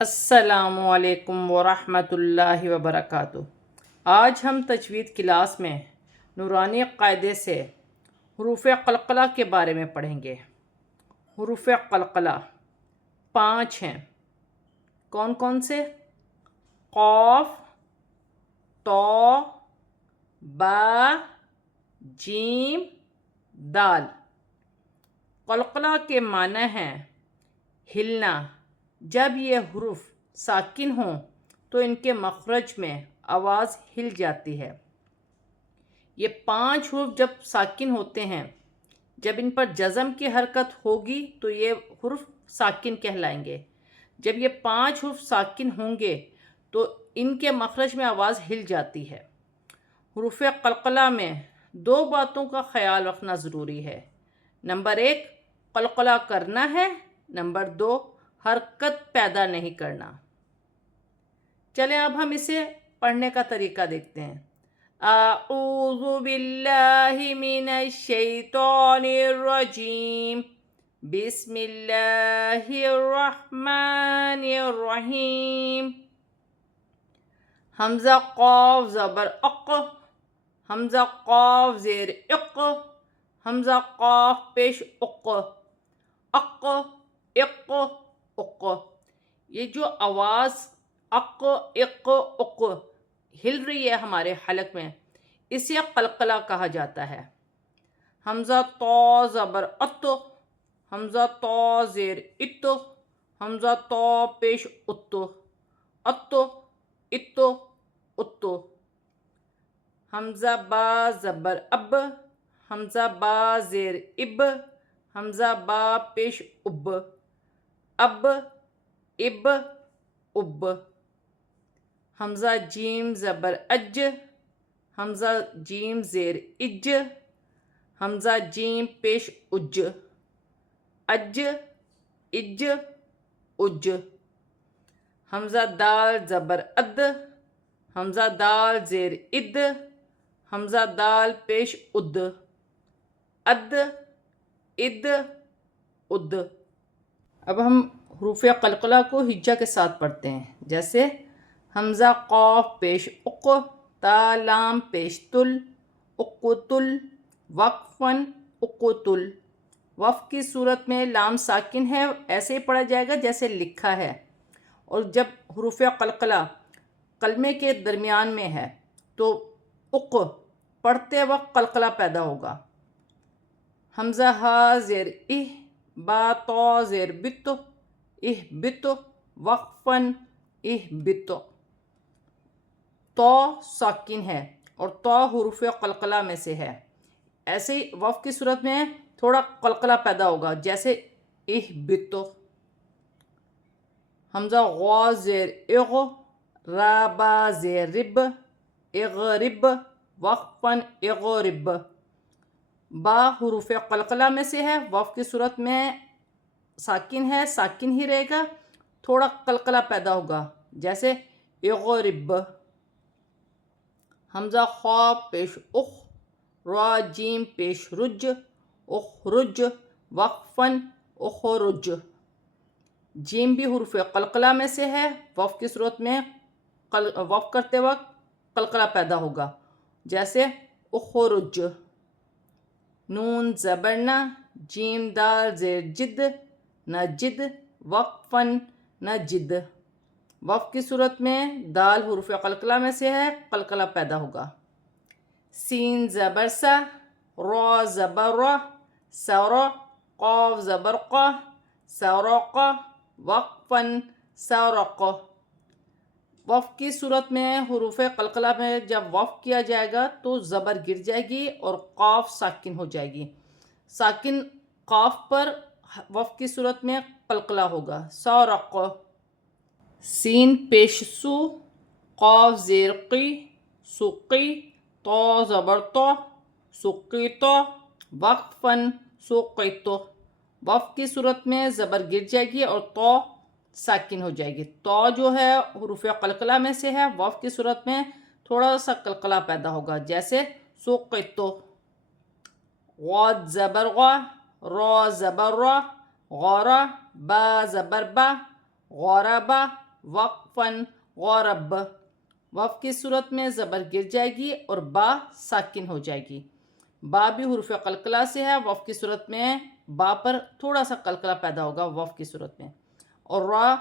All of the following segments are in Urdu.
السلام علیکم ورحمۃ اللہ وبرکاتہ۔ آج ہم تجوید کلاس میں نورانی قاعدے سے حروف قلقلہ کے بارے میں پڑھیں گے۔ حروف قلقلہ 5 ہیں۔ کون کون سے؟ قاف، طا، با، جیم، دال۔ قلقلہ کے معنی ہیں ہلنا۔ جب یہ حروف ساکن ہوں تو ان کے مخرج میں آواز ہل جاتی ہے۔ یہ 5 حروف جب ساکن ہوتے ہیں، جب ان پر جزم کی حرکت ہوگی تو یہ حروف ساکن کہلائیں گے۔ جب یہ 5 حروف ساکن ہوں گے تو ان کے مخرج میں آواز ہل جاتی ہے۔ حروف قلقلہ میں 2 باتوں کا خیال رکھنا ضروری ہے۔ نمبر 1 قلقلہ کرنا ہے، نمبر 2 حرکت پیدا نہیں کرنا۔ چلیں اب ہم اسے پڑھنے کا طریقہ دیکھتے ہیں۔ اعوذ باللہ من الشیطان الرجیم، بسم اللہ الرحمن الرحیم۔ حمزہ قاف زبر اق، حمزہ قاف زیر اق، حمزہ قاف پیش اق، اق، اق، اق۔ یہ جو آواز اق، اق، اق ہل رہی ہے ہمارے حلق میں، اسے قلقلہ کہا جاتا ہے۔ حمزہ طا زبر ات، حمزہ طا زیر ات، حمزہ طا پیش ات، ات، ات، ات۔ حمزہ با زبر اب، حمزہ با زیر اب، حمزہ با پیش اب، اب، اب، اب۔ حمزہ جیم زبر اج، حمزہ جیم زیر اج، حمزہ جیم پیش اج، اج، اج، اج۔ حمزہ دال زبر اد، حمزہ دال زیر اد، حمزہ دال پیش اد، اد، اد، اد۔ اب ہم حروف قلقلہ کو ہجا کے ساتھ پڑھتے ہیں، جیسے حمزہ قاف پیش اق، تا لام پیش تل، اقتل، وقفاً، اقتل۔ وقف کی صورت میں لام ساکن ہے، ایسے ہی پڑھا جائے گا جیسے لکھا ہے، اور جب حروف قلقلہ کلمے کے درمیان میں ہے تو اق پڑھتے وقت قلقلہ پیدا ہوگا۔ حمزہ ہا زیر اہ، با طا زیر بت، اہبت، وقفاً، اہبت۔ طا ساکن ہے اور طا حروف قلقلہ میں سے ہے، ایسے ہی وقف کی صورت میں تھوڑا قلقلہ پیدا ہوگا، جیسے اہبت۔ حمزہ غا زیر اغ، را با زیر رب، اغرب، وقفاً، اغرب۔ با حروف قلقلہ میں سے ہے، وقف کی صورت میں ساکن ہے، ساکن ہی رہے گا، تھوڑا قلقلہ پیدا ہوگا، جیسے اغرب۔ حمزہ خا پیش اخ، را جیم پیش رج، اخرج، وقفاً، اخرج۔ جیم بھی حروف قلقلہ میں سے ہے، وقف کی صورت میں وقف کرتے وقت قلقلہ پیدا ہوگا، جیسے اخرج۔ نون زبر نہ، جیم دال زیر جد، نجد، وقفاً، نجد۔ وقف کی صورت میں دال حروف قلقلہ میں سے ہے، قلقلہ پیدا ہوگا۔ سین زبر سا، را زبر را، سرا، قاف زبر قا، سرق، وقفاً، سرق۔ وقف کی صورت میں حروف قلقلہ میں جب وقف کیا جائے گا تو زبر گر جائے گی اور قاف ساکن ہو جائے گی۔ ساکن قاف پر وقف کی صورت میں قلقلہ ہوگا، سرق۔ سین پیش سو، قاف زیر قی، سقی، طا زبر طا، سقیط، وقفاً، سقیط۔ وقف کی صورت میں زبر گر جائے گی اور طا ساکن ہو جائے گی۔ طا جو ہے حروف قلقلہ میں سے ہے، وقف کی صورت میں تھوڑا سا قلقلہ پیدا ہوگا، جیسے سقیط۔ غاد زبر غا، را زبر را، غارا، با زبر با، غاربا، وقفاً غرب. وقف کی صورت میں زبر گر جائے گی اور با ساکن ہو جائے گی. با بھی حروف قلقلہ سے ہے. وقف کی صورت میں با پر تھوڑا سا قلقلہ پیدا ہوگا وقف کی صورت میں. اور را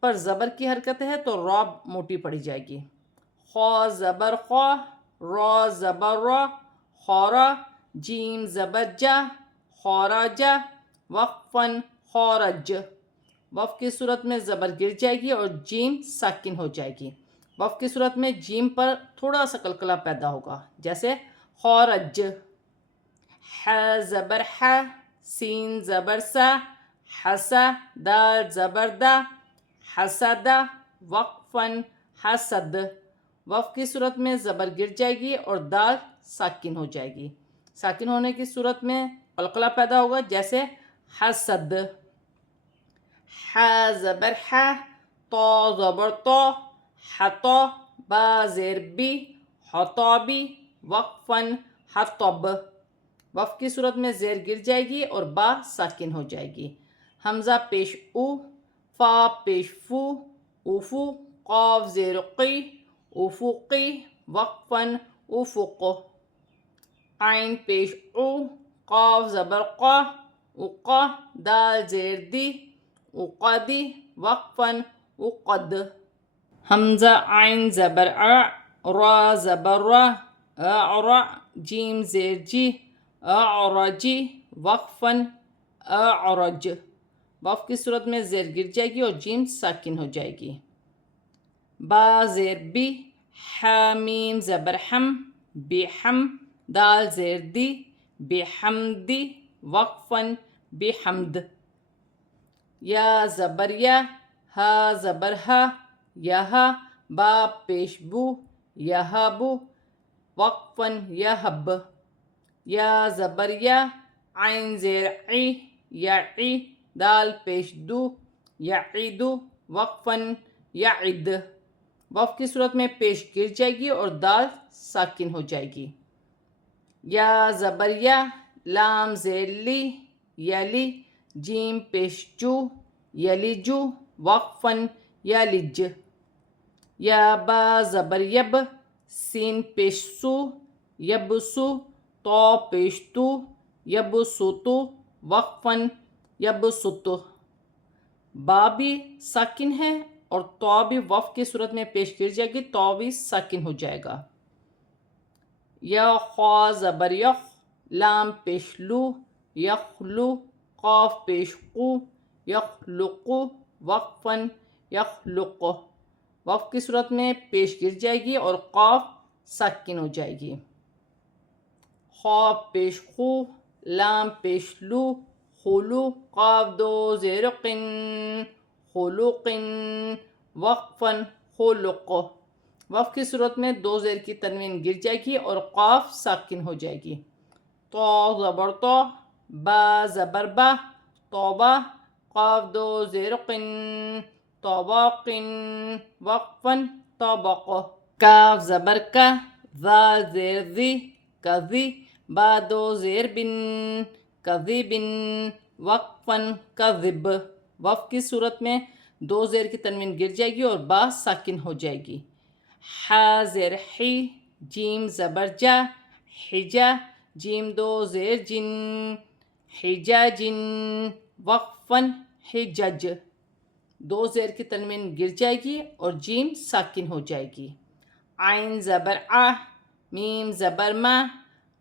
پر زبر کی حرکت ہے تو را موٹی پڑی جائے گی. خا زبر خا، را زبر را، خارا. جیم زبر جا، خارجا. وقفاً خارج. وقف کی صورت میں زبر گر جائے گی اور جیم ساکن ہو جائے گی. وقف کی صورت میں جیم پر تھوڑا سا قلقلہ پیدا ہوگا جیسے خارج. ح زبر ح، سین زبر سا، حسا. دال زبر دا، حسدا. وقفاً حسد. وقف کی صورت میں زبر گر جائے گی اور دال ساکن ہو جائے گی. ساکن ہونے کی صورت میں قلقلہ پیدا ہوگا جیسے حسد. ح زبر ح، طا زبر طا، حطا. با زیر بی، حطابی. وقفاً حطب. وقف کی صورت میں زیر گر جائے گی اور با ساکن ہو جائے گی. حمزہ پیش او، فا پیش فو، اوفو. قاف زیر قی، افقی. وقفاً افق. عین پیش او، قاف زبر قا، اقا. دال زیر دی، اقدی. وقفاً اقد. حمزہ عین زبر ع، را زبر را، اعرع. جیم زیر جی، اعرجی. وقفاً اعرج. وقف کی صورت میں زیر گر جائے گی اور جیم ساکن ہو جائے گی. با زیر بی، حامیم زبر حم، بحم. دال زیر دی، بحمدی. وقفاً بحمد. یا زبر یا، ہا زبر ہا، یہا. با پیش بو، یہبو. وقفاً یہب. یا زبر یا، عین زیر عی، یعی. دال پیش دو، یعیدو. وقفاً یعد. وقف کی صورت میں پیش گر جائے گی اور دال ساکن ہو جائے گی. یا زبر یا، لام زیر لی، یلی. جیم پیش جو، یلیجو. وقفاً یلج. یا با زبر یب، سین پیش سو، یبسو. طا پیش تو، یبسطو. وقفاً یبسط. با بھی ساکن ہے اور طا بھی وقف کی صورت میں پیش گر جائے گی. طا بھی ساکن ہو جائے گا. یا خا زبر یخ، لام پیش لو، یخلو. قاف پیش قو، یخلقو. وقفاً یخلق. وقف کی صورت میں پیش گر جائے گی اور قاف ساکن ہو جائے گی. خا پیش خو، لام پیش لو، خلو. قاف دو زیر قن، خلق. وقفاً خلق. وقف کی صورت میں دو زیر کی تنوین گر جائے گی اور قاف ساکن ہو جائے گی. طا زبر طا، با زبر با، توبہ. قاف دو زیر قن، طبق. وقفاً طبق. کاف زبر کا، ذا زیر ذی، کذی. با دو زیر بن، کذب. وقفاً کذب. وقف کی صورت میں دو زیر کی تنوین گر جائے گی اور با ساکن ہو جائے گی. ح زیر حی، جیم زبر جا، حجا. جیم دو زیر جن، حجاجن. وقفاً حجج. دو زیر کی تنوین گر جائے گی اور جیم ساکن ہو جائے گی. عین زبر آ، میم زبر ما،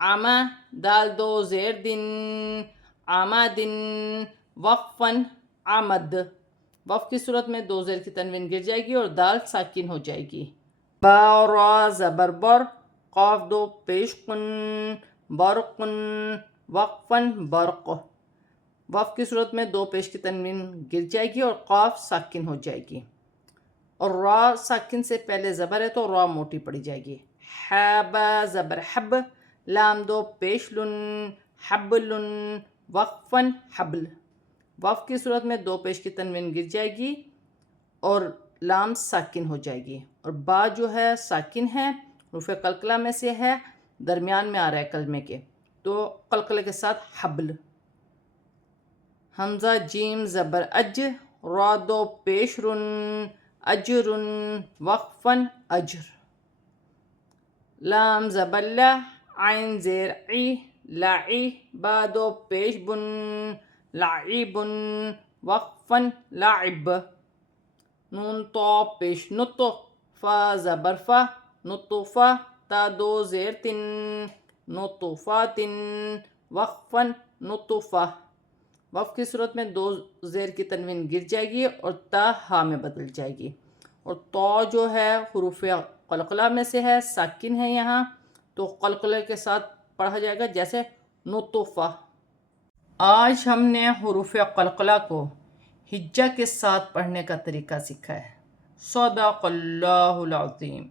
عما. دال دو زیر دن، عمادن. وقفاً عمد. وقف کی صورت میں دو زیر کی تنوین گر جائے گی اور دال ساکن ہو جائے گی. با را زبر بر، قاف دو پیش قن، برق. وقفاً برق. وقف کی صورت میں دو پیش کی تنوین گر جائے گی اور قاف ساکن ہو جائے گی. اور را ساکن سے پہلے زبر ہے تو را موٹی پڑی جائے گی. حبا زبر حب، لام دو پیش لن، حبل. وقفاً حبل. وقف کی صورت میں دو پیش کی تنوین گر جائے گی اور لام ساکن ہو جائے گی. اور با جو ہے ساکن ہے، حروف قلقلہ میں سے ہے، درمیان میں آ رہا ہے کلمے کے، تو قلقلے کے ساتھ حبل. حمزہ جیم زبر اج، را دو پیش رن، اجر وقفا اجر. لام زبر لا، عین زیر عی، لعی، با دو پیش بن، لعیب وقفا لعب. نون طا پیش نط، فا زبر فا، نطفہ، تا دو زیر تن، نطفات وقفا نطفہ. وقف کی صورت میں دو زیر کی تنوین گر جائے گی اور تا ہا میں بدل جائے گی. اور تو جو ہے حروف قلقلہ میں سے ہے، ساکن ہے یہاں، تو قلقلہ کے ساتھ پڑھا جائے گا جیسے نطفہ. آج ہم نے حروف قلقلہ کو ہجہ کے ساتھ پڑھنے کا طریقہ سیکھا ہے. صدق اللہ العظیم.